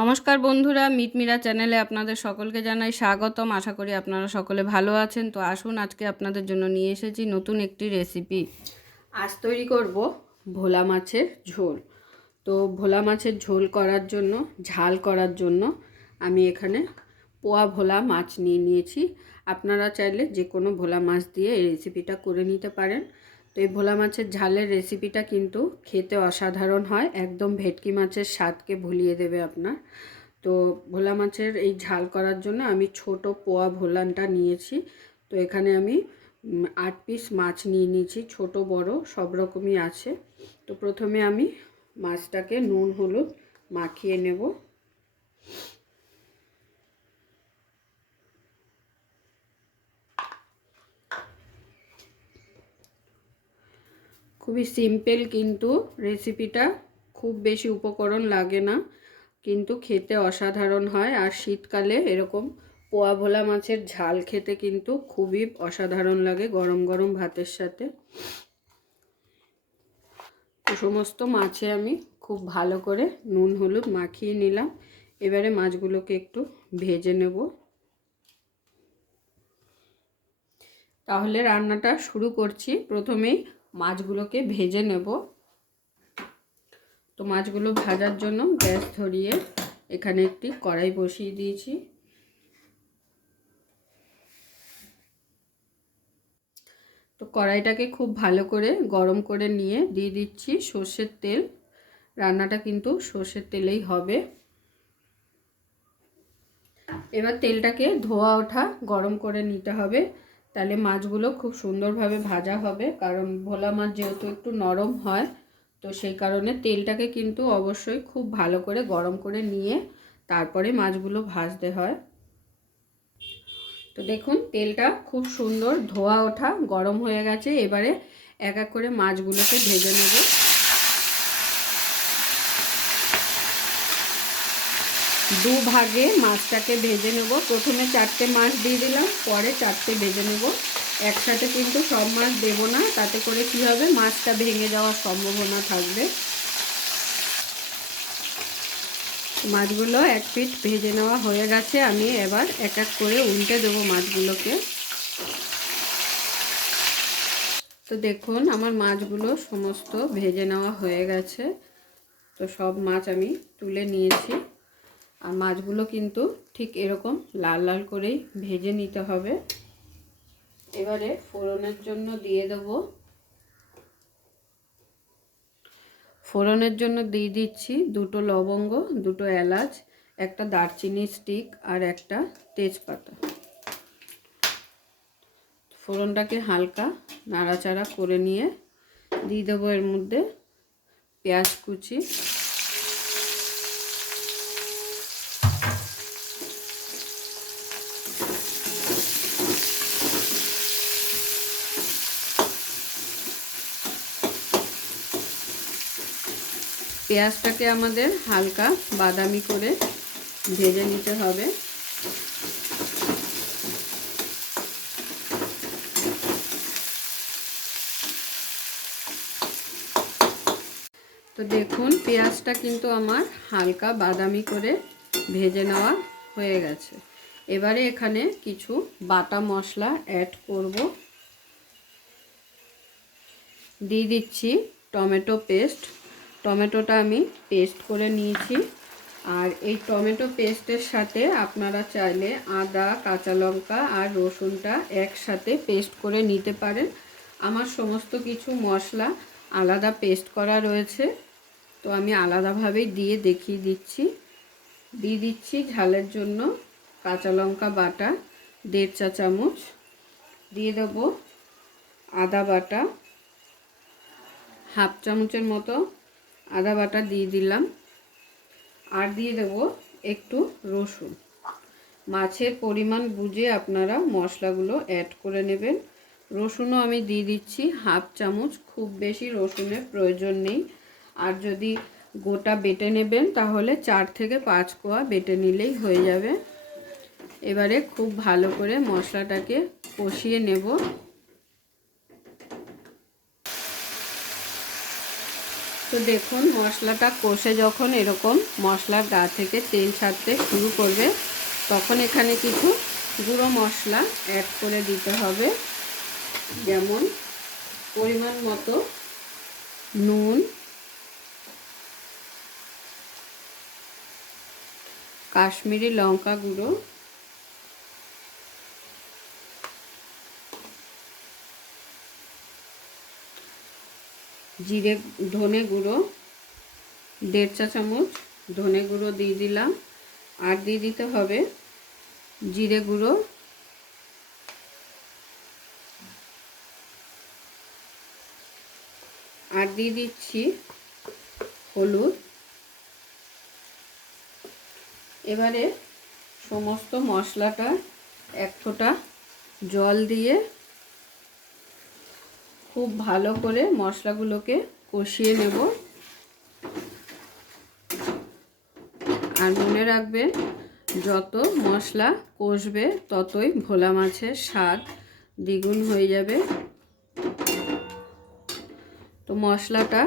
নমস্কার বন্ধুরা, মিটমিরা চ্যানেলে আপনাদের সকলকে জানাই স্বাগতম। আশা করি আপনারা সকলে ভালো আছেন। তো আসুন, আজকে আপনাদের জন্য নিয়ে এসেছি নতুন একটি রেসিপি। আজ তৈরি করব ভোলা মাছের ঝোল। তো ভোলা মাছের ঝোল করার জন্য, ঝাল করার জন্য আমি এখানে পোয়া ভোলা মাছ নিয়ে নিয়েছি। আপনারা চাইলে যে কোনো ভোলা মাছ দিয়ে এই রেসিপিটা করে নিতে পারেন। তো এই ভোলা মাছের ঝালের রেসিপিটা কিন্তু খেতে অসাধারণ হয়, একদম ভেটকি মাছের স্বাদকে ভুলিয়ে দেবে আপনার। তো ভোলা মাছের এই ঝাল করার জন্য আমি ছোট পোয়া ভোলানটা নিয়েছি। তো এখানে আমি 8 পিস মাছ নিয়ে নিয়েছি, ছোট বড় সব রকমই আছে। তো প্রথমে আমি মাছটাকে নুন হলুদ মাখিয়ে নেব। খুবই সিম্পল, কিন্তু রেসিপিটা খুব বেশি উপকরণ লাগে না, কিন্তু খেতে অসাধারণ হয়। আর শীতকালে এরকম পোয়া ভোলা মাছের ঝাল খেতে কিন্তু খুবই অসাধারণ লাগে গরম গরম ভাতের সাথে। তো সমস্ত মাছে আমি খুব ভালো করে নুন হলুদ মাখিয়ে নিলাম। এবারে মাছগুলোকে একটু ভেজে নেব। তাহলে রান্নাটা শুরু করছি। প্রথমেই মাছগুলোকে ভেজে নেব। তো মাছগুলো ভাজার জন্য গ্যাস ধরিয়ে এখানে একটি কড়াই বসিয়ে দিয়েছি। তো কড়াইটাকে খুব ভালো করে গরম করে নিয়ে দিয়ে দিচ্ছি সর্ষের তেল। রান্নাটা কিন্তু সর্ষের তেলেই হবে। এবার তেলটাকে ধোয়া ওঠা গরম করে নিতে হবে, তাহলে মাছগুলো খুব সুন্দরভাবে ভাজা হবে। কারণ ভোলা মাছ যেহেতু একটু নরম হয়, তো সেই কারণে তেলটাকে কিন্তু অবশ্যই খুব ভালো করে গরম করে নিয়ে তারপরে মাছগুলো ভাজতে হয়। তো দেখুন, তেলটা খুব সুন্দর ধোয়া ওঠা গরম হয়ে গেছে। এবারে এক এক করে মাছগুলোকে ভেজে নেব। দু ভাগে মাছটাকে ভেজে নেব। প্রথমে 4টে মাছ দিয়ে দিলাম, পরে 4টে ভেজে নেব। একসাথে কিন্তু সব মাছ দেব না, তাতে করে কি হবে, মাছটা ভেঙে যাওয়ার সম্ভাবনা থাকবে। মাছগুলো এক পিঠ ভেজে নেওয়া হয়ে গেছে। আমি এবার এক এক করে উল্টে দেবো মাছগুলোকে। তো দেখুন, আমার মাছগুলো সমস্ত ভেজে নেওয়া হয়ে গেছে। তো সব মাছ আমি তুলে নিয়েছি। আর মাছগুলো কিন্তু ঠিক এরকম লাল লাল করেই ভেজে নিতে হবে। এবারে ফোড়নের জন্য দিয়ে দেব, ফোড়নের জন্য দিয়ে দিচ্ছি 2টো লবঙ্গ, 2টো এলাচ, একটা দারচিনি স্টিক আর একটা তেজপাতা। ফোড়নটাকে হালকা নাড়াচাড়া করে নিয়ে দিয়ে দেবো এর মধ্যে পেঁয়াজ কুচি, পেঁয়াজটাকে আমাদের হালকা বাদামি করে ভেজে নিতে হবে। তো দেখুন, পেঁয়াজটা কিন্তু আমার হালকা বাদামি করে ভেজে নেওয়া হয়ে গেছে। এবারে এখানে কিছু বাটা মশলা অ্যাড করব। দিয়ে দিচ্ছি টমেটো পেস্ট। টমেটোটা আমি পেস্ট করে নিয়েছি। আর এই টমেটো পেস্টের সাথে আপনারা চাইলে আদা, কাঁচা লঙ্কা আর রসুনটা একসাথে পেস্ট করে নিতে পারেন। আমার সমস্ত কিছু মশলা আলাদা পেস্ট করা রয়েছে, তো আমি আলাদাভাবেই দিয়ে দেখিয়ে দিচ্ছি। দিয়ে দিচ্ছি ঝালের জন্য কাঁচা লঙ্কা বাটা 1.5 চা চামচ, দিয়ে দেব আদা বাটা, 1/2 চামচের মতো আদা বাটা দিয়ে দিলাম। আর দিয়ে দেব একটু রসুন। মাছের পরিমাণ বুঝে আপনারা মশলাগুলো অ্যাড করে নেবেন। রসুনও আমি দিয়ে দিচ্ছি 1/2 চামচ, খুব বেশি রসুনের প্রয়োজন নেই। আর যদি গোটা বেটে নেবেন তাহলে 4 থেকে 5 কোয়া বেটে নিলেই হয়ে যাবে। এবারে খুব ভালো করে মশলাটাকে কষিয়ে নেব। তো দেখুন মশলাটা কষে যখন এরকম মশলার গা থেকে তেল ছাড়তে শুরু করবে তখন এখানে কিছু গুঁড়ো মশলা অ্যাড করে দিতে হবে, যেমন পরিমাণ মতো নুন, কাশ্মীরি লঙ্কা গুঁড়ো, জিরে ধনে গুঁড়ো 1.5 চা চামচ ধনে গুঁড়ো দিয়ে দিলাম। আর দিয়ে দিতে হবে জিরে গুঁড়ো, আর দিয়ে দিচ্ছি হলুদ। এবারে সমস্ত মশলাটা এক ফোঁটা জল দিয়ে খুব ভালো করে মশলাগুলোকে কষিয়ে নেব। আর মনে রাখবেন যত মশলা কষবে ততই ভোলা মাছের স্বাদ দ্বিগুণ হয়ে যাবে। তো মশলাটা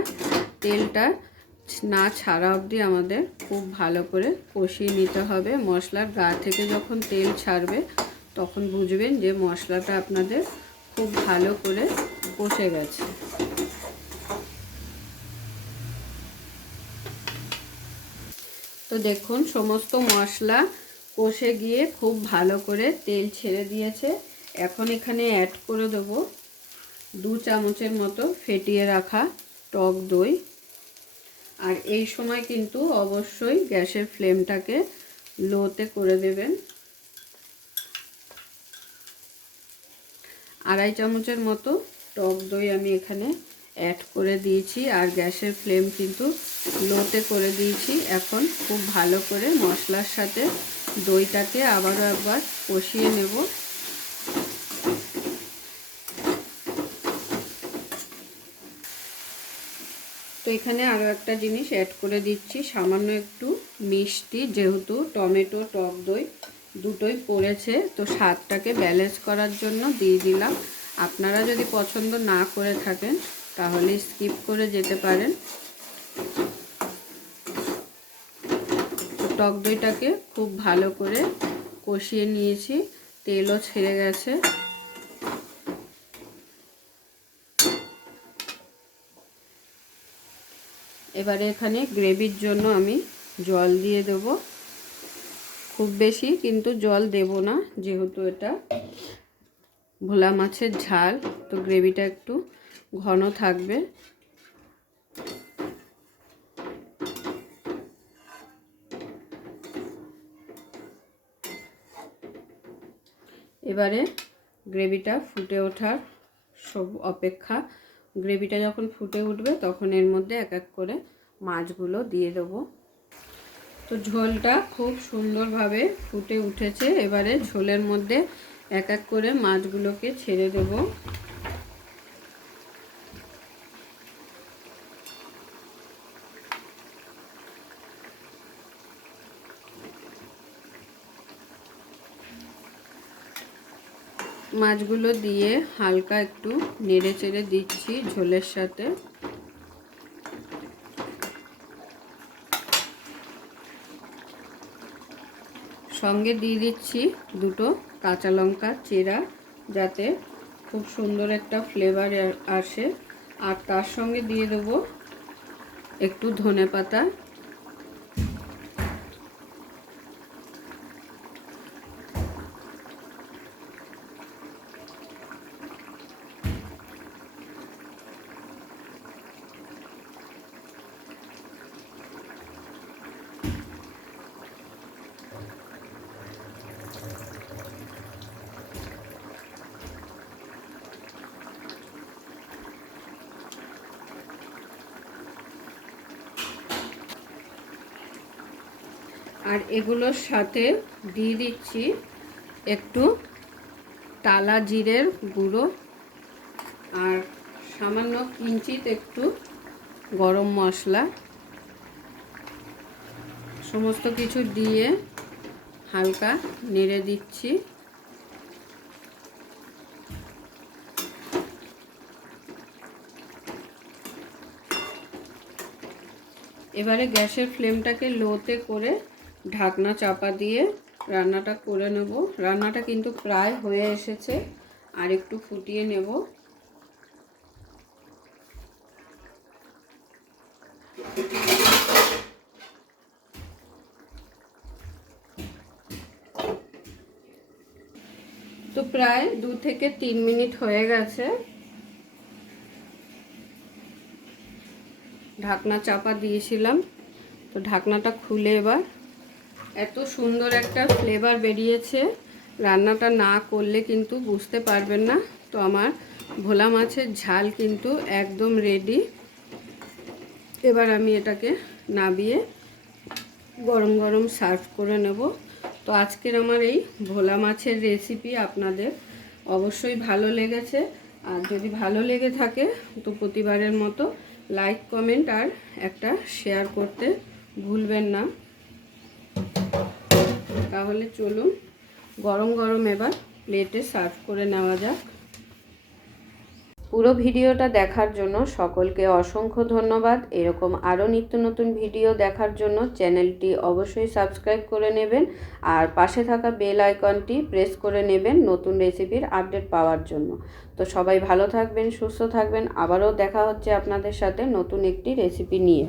তেলটা না ছাড়া অবধি আমাদের খুব ভালো করে কষিয়ে নিতে হবে। মশলার গা থেকে যখন তেল ছাড়বে তখন বুঝবেন যে মশলাটা আপনাদের খুব ভালো করে কষে গেছে। তো দেখুন সমস্ত মশলা কষে গিয়ে খুব ভালো করে তেল ছেড়ে দিয়েছে। এখন এখানে অ্যাড করে দেব 2 চামচের মতো ফেটিয়ে রাখা টক দই। আর এই সময় কিন্তু অবশ্যই গ্যাসের ফ্লেমটাকে লোতে করে দেবেন। 2.5 চামচের মতো টক দই আমি এখানে অ্যাড করে দিয়েছি আর গ্যাসের ফ্লেম কিন্তু লোতে করে দিয়েছি। এখন খুব ভালো করে মশলার সাথে দইটাকে আবারও একবার কষিয়ে নেব। তো এখানে আরও একটা জিনিস অ্যাড করে দিচ্ছি, সামান্য একটু মিষ্টি, যেহেতু টমেটো টক দই দুটোই পড়েছে তো স্বাদটাকে ব্যালেন্স করার জন্য দিয়ে দিলাম। আপনারা যদি পছন্দ না করে থাকেন তাহলে স্কিপ করে যেতে পারেন। তো টক দইটাকে খুব ভালো করে কষিয়ে নিয়েছি, তেলও ছেড়ে গেছে। এবারে এখানে গ্রেভির জন্য আমি জল দিয়ে দেব। খুব বেশি কিন্তু জল দেব না, যেহেতু এটা ভোলা মাছের ঝাল, তো গ্রেভিটা একটু ঘন থাকবে। এবারে গ্রেভিটা ফুটে ওঠার সব অপেক্ষা। গ্রেভিটা যখন ফুটে উঠবে তখন এর মধ্যে এক এক করে মাছগুলো দিয়ে দেবো। তো ঝোলটা খুব সুন্দরভাবে ফুটে উঠেছে। এবারে ঝোলের মধ্যে এক এক করে মাছগুলোকে ছেড়ে দেব। মাছগুলো দিয়ে হালকা একটু নেড়ে চেড়ে দিচ্ছি ঝোলের সাথে। সঙ্গে দিয়ে দিচ্ছি 2টো কাঁচা লঙ্কা চেরা, যাতে খুব সুন্দর একটা ফ্লেভার আসে। আর তার সঙ্গে দিয়ে দেবো একটু ধনেপাতা। আর এগুলোর সাথে দিয়ে দিচ্ছি একটু টালা জিরের গুঁড়ো আর সামান্য কিঞ্চিত একটু গরম মশলা। সমস্ত কিছু দিয়ে হালকা নেড়ে দিচ্ছি। এবারে গ্যাসের ফ্লেমটাকে লোতে করে ঢাকনা চাপা দিয়ে রান্নাটা করে নেব। রান্নাটা কিন্তু প্রায় হয়ে এসেছে, আর একটু ফুটিয়ে নেব। তো প্রায় 2 থেকে 3 মিনিট হয়ে গেছে। ঢাকনা চাপা দিয়েছিলাম, তো ঢাকনাটা খুলে এবার এত সুন্দর একটা ফ্লেভার বেরিয়েছে, রান্নাটা না করলে কিন্তু বুঝতে পারবেন না। তো আমার ভোলা মাছের ঝাল কিন্তু একদম রেডি। এবার আমি এটাকে নামিয়ে গরম গরম সার্ভ করে নেব। তো আজকের আমার এই ভোলা মাছের রেসিপি আপনাদের অবশ্যই ভালো লেগেছে, আর যদি ভালো লেগে থাকে তো প্রতিবারের মতো লাইক, কমেন্ট আর একটা শেয়ার করতে ভুলবেন না। তাহলে চলুন গরম গরম এবার প্লেটে সার্ভ করে নেওয়া যাক। পুরো ভিডিওটা দেখার জন্য সকলকে অসংখ্য ধন্যবাদ। এরকম আরও নিত্য নতুন ভিডিও দেখার জন্য চ্যানেলটি অবশ্যই সাবস্ক্রাইব করে নেবেন, আর পাশে থাকা বেল আইকনটি প্রেস করে নেবেন নতুন রেসিপির আপডেট পাওয়ার জন্য। তো সবাই ভালো থাকবেন, সুস্থ থাকবেন। আবারও দেখা হচ্ছে আপনাদের সাথে নতুন একটি রেসিপি নিয়ে।